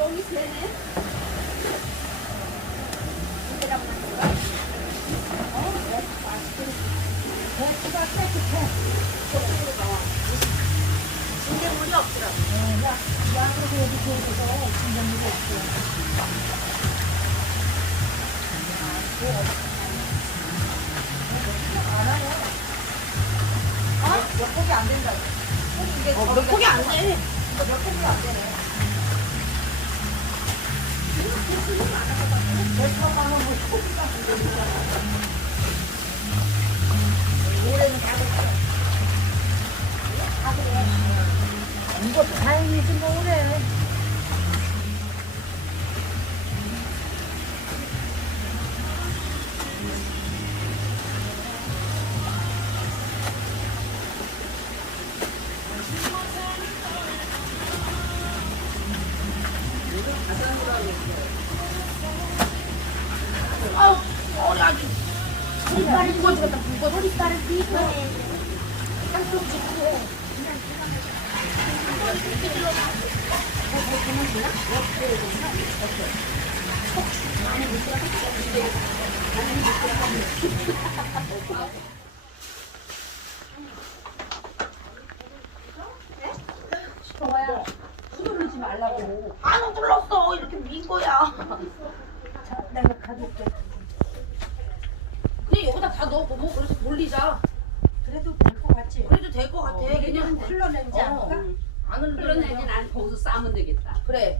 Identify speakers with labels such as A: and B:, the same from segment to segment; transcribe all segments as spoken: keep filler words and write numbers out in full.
A: 여기 되네. 진계물이 없더라고.
B: 양으로 여기 들어서 진정물이 없어. 몇 폭이 안 된다고. 이게
A: 어, 몇 폭이 안 돼.
B: 몇 폭이 안 되네. 몇 폭만 하면 뭐 폭이가 안 되니까. 올해는 다 됐어. 다 그래. 이것도 다행이지 뭐 그래.
A: 아우, 머리 아주. 머리빨이 굵어지겠다, 굵어. 머리빨을 굵어내. 한쪽 찍고.
B: 정아야, 후들르지 말라고.
A: 안 흔들렸어. 이렇게 민 거야.
B: 자, 내가 가져올게.
A: 그냥 여기다 다 넣고 뭐 그래서 돌리자.
B: 그래도 될 것 같지?
A: 그래도 될 것 같아.
B: 그냥
A: 그냥
B: 흘러내지
A: 어.
B: 않을까?
A: 안
C: 흘러내진
A: 흔들리면
C: 안 거기서 싸면 되겠다.
A: 그래.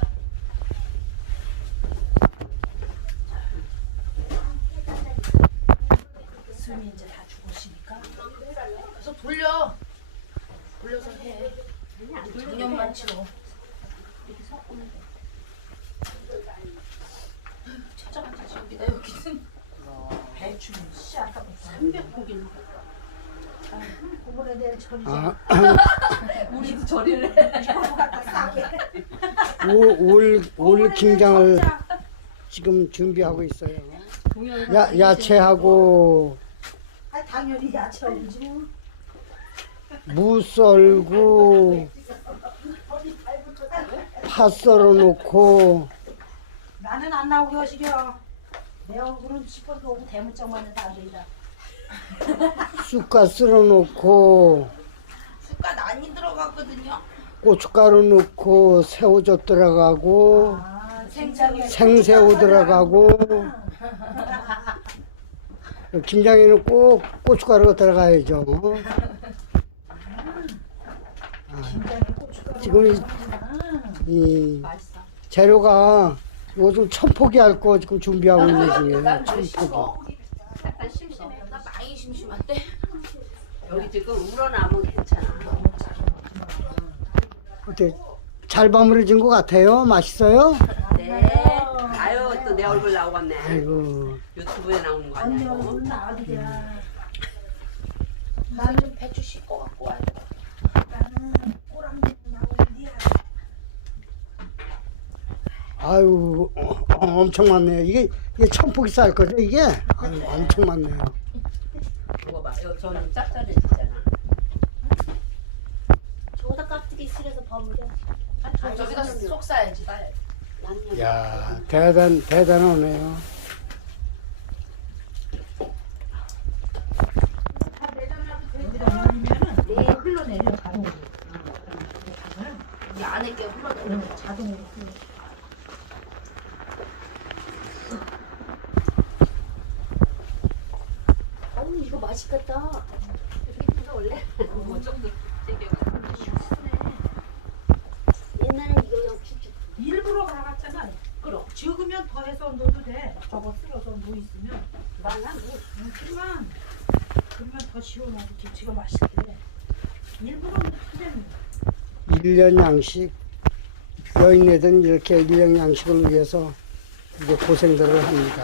B: 숨이 이제 다 죽으시니까.
A: 그래서 돌려. 돌려서 해. 작년만치로. 이렇게 섞으면 돼. 찾아가자 여기다 여기는
B: 배추는 씨 아까부터.
A: 삼백 포기는.
B: 고물에 대한 절이지.
D: 아,
C: 우리도 저리를 해.
B: 이거 갖다 싸게.
D: 올, 올 김장을 지금 준비하고 있어요. 야, 야채하고
B: 아 당연히 야채 올지.
D: 무 썰고 파 썰어 놓고
B: 나는 안 나오게 하시려. 내 얼굴은 시뻘게 오고 대문짝만 해도 안 된다.
D: 쑥갓 썰어 놓고
A: 숟가 많이 들어갔거든요.
D: 고춧가루 넣고 새우젓 들어가고
B: 아, 생장에
D: 생새우 들어가고 김장에는 꼭 고춧가루가 들어가야죠.
B: 김장에 고춧가루.
D: 지금 이, 이
C: 맛있어.
D: 재료가 요즘 천포기 할 거 지금 준비하고 있는 중이에요.
A: 난좀
D: 천포기.
C: 약간 심심해.
A: 나 많이 심심한데.
C: 여기 지금 우러나면 괜찮아.
D: 어때? 잘 버무려진 것 같아요? 맛있어요?
C: 네. 아유 또 내 얼굴 나오겠네.
D: 아이고.
C: 유튜브에 나오는 거
B: 언니
C: 아니야? 이거?
B: 얼굴은 나와도 돼.
A: 나는 배추 씻고 갖고 와야 돼.
B: 나는 꼬랑지 나오는데야.
D: 아유, 어, 어, 엄청 많네요. 이게, 이게 천포기 쌀 거죠, 이게? 아유, 엄청 많네요.
C: 이거 봐. 여기 저는 짭짤해지잖아.
E: 저기다 깍두기 실어서 버무려.
A: 아, 저기다 쏙 싸야지.
C: 양념.
D: 야 대단, 대단하네요.
B: 여기다 올리면은 네 흘러내려 자동으로.
A: 이 안에 게 흘러내.
B: 응, 자동으로 흘러.
E: 어우 이거 맛있겠다. 이렇게 가 원래
C: 뭐 정도 되게
E: 옛날엔 이거 그냥 쭉쭉.
B: 일부러 갈았잖아. 그럼 적으면 더해서 넣어도 돼. 저거 쓸어서 뭐 있으면.
C: 많아. 뭐.
B: 응, 그러면 그러면 더 시원하고 김치가 맛있대. 일부러 넣으면
D: 일 년 양식, 여인네들은 이렇게 일 년 양식을 위해서 이제 고생들을 합니다.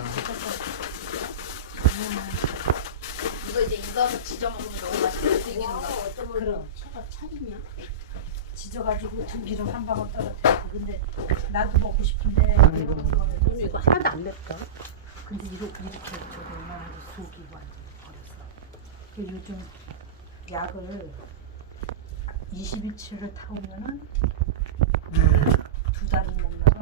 A: 이거 이제 익어서 지져 먹으면 너무 맛있게 튀기는 거.
E: 어떤 걸로 차가 차리냐?
B: 지져가지고 들기름 한 방울 떨어뜨리고. 근데 나도 먹고 싶은데
C: 오늘 이거 하나도 안 맵다.
B: 근데 이거 이렇게 저거만 속이 완전 버렸어. 그 요즘 약을 이십 일치를 타오면은 두 달을 먹나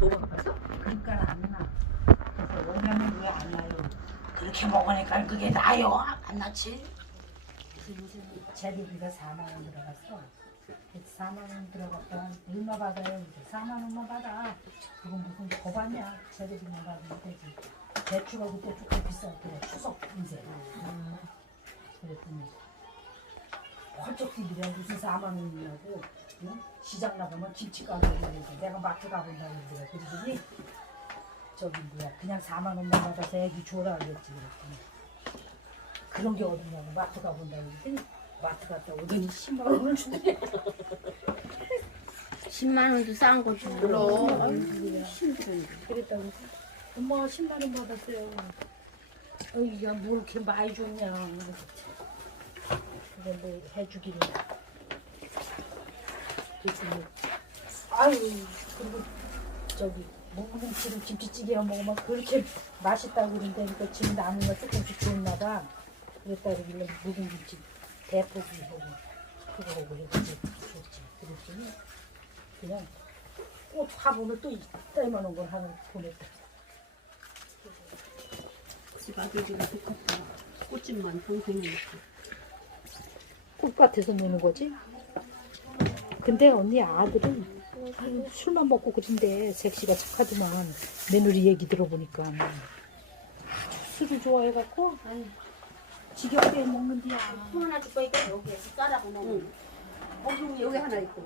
C: 뭐가 가서?
B: 그러니까 안 나. 그래서 원래는 왜 안 나요? 그렇게 먹으니까 그게 나요. 안 나지? 그래서 요새 재료비가 사만 원 들어갔어. 사만 원 들어갔다. 얼마 받아요? 이제 사만 원만 받아. 그건 무슨 거봤냐? 재료비만 받으면 되지. 대추가 그때 조금 비쌌대. 추석 이제. 음. 그랬더니 헐쩍 뛰더래. 무슨 사만 원이냐고. 응? 시장 나가면 김치 가게에 그래서 내가 마트 가본다고 그래. 그러더니 저기 뭐야 그냥 사만 원만 받아서 애기 줘라 그랬지. 그랬더니 그런 게 어딨냐고 마트 가본다고 그랬더니 마트 갔다 오더니 십만 원을 주더니
A: 십만 원도 싼 거지.
C: 그럼. 힘들어.
B: 그랬다고 엄마 십만 원 받았어요. 어이 야뭘 이렇게 많이 줬냐. 그래 뭐 해주기를. 그랬더니 아유 그리고 저기 묵은지를 김치찌개 먹으면 그렇게 맛있다고 그러는데 그러니까 지금 남은 거 조금씩 줬나 봐. 그랬다 그러길래 묵은김치 대포기 하고 그거 하고 해가지고 줬지. 그랬더니 그냥 꽃 화분을 또 이따만한 걸 하나 보냈다.
C: 집 아들들이 똑같다. 꽃집만 평생 해놓고.
B: 꽃밭에서 노는 거지? 근데 언니 아들은 술만 먹고 그런데 색시가 착하지만 며느리 얘기 들어보니까 아주 술을 좋아해갖고 아유 지겹게 먹는디야.
A: 콩 하나 줄 거니까 여기에서 싸라고 먹어.
C: 어, 여기 하나 있고.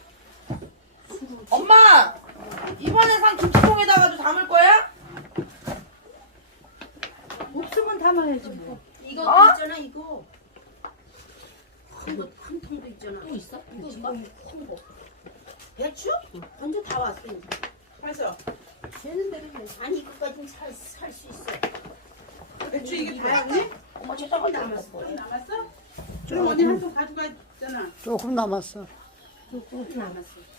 F: 엄마! 이번에 산 김치통에다가도 담을 거야?
B: 없으면 담아야지 뭐.
A: 이거
F: 어?
A: 있잖아 이거. 이거 한 통도 있잖아. 또 있어? 이거 막 큰 거. 배추? 완전 다 왔어. 이제.
F: 맞아.
A: 되는 대로 해. 아니 이거까지는 살살 수 있어.
F: 배추 이게 다였니?
A: 어머 저 조금 남았어.
F: 좀 남았어? 그럼 언니 한 통 가져가잖아.
D: 조금 남았어.
A: 조금 남았어.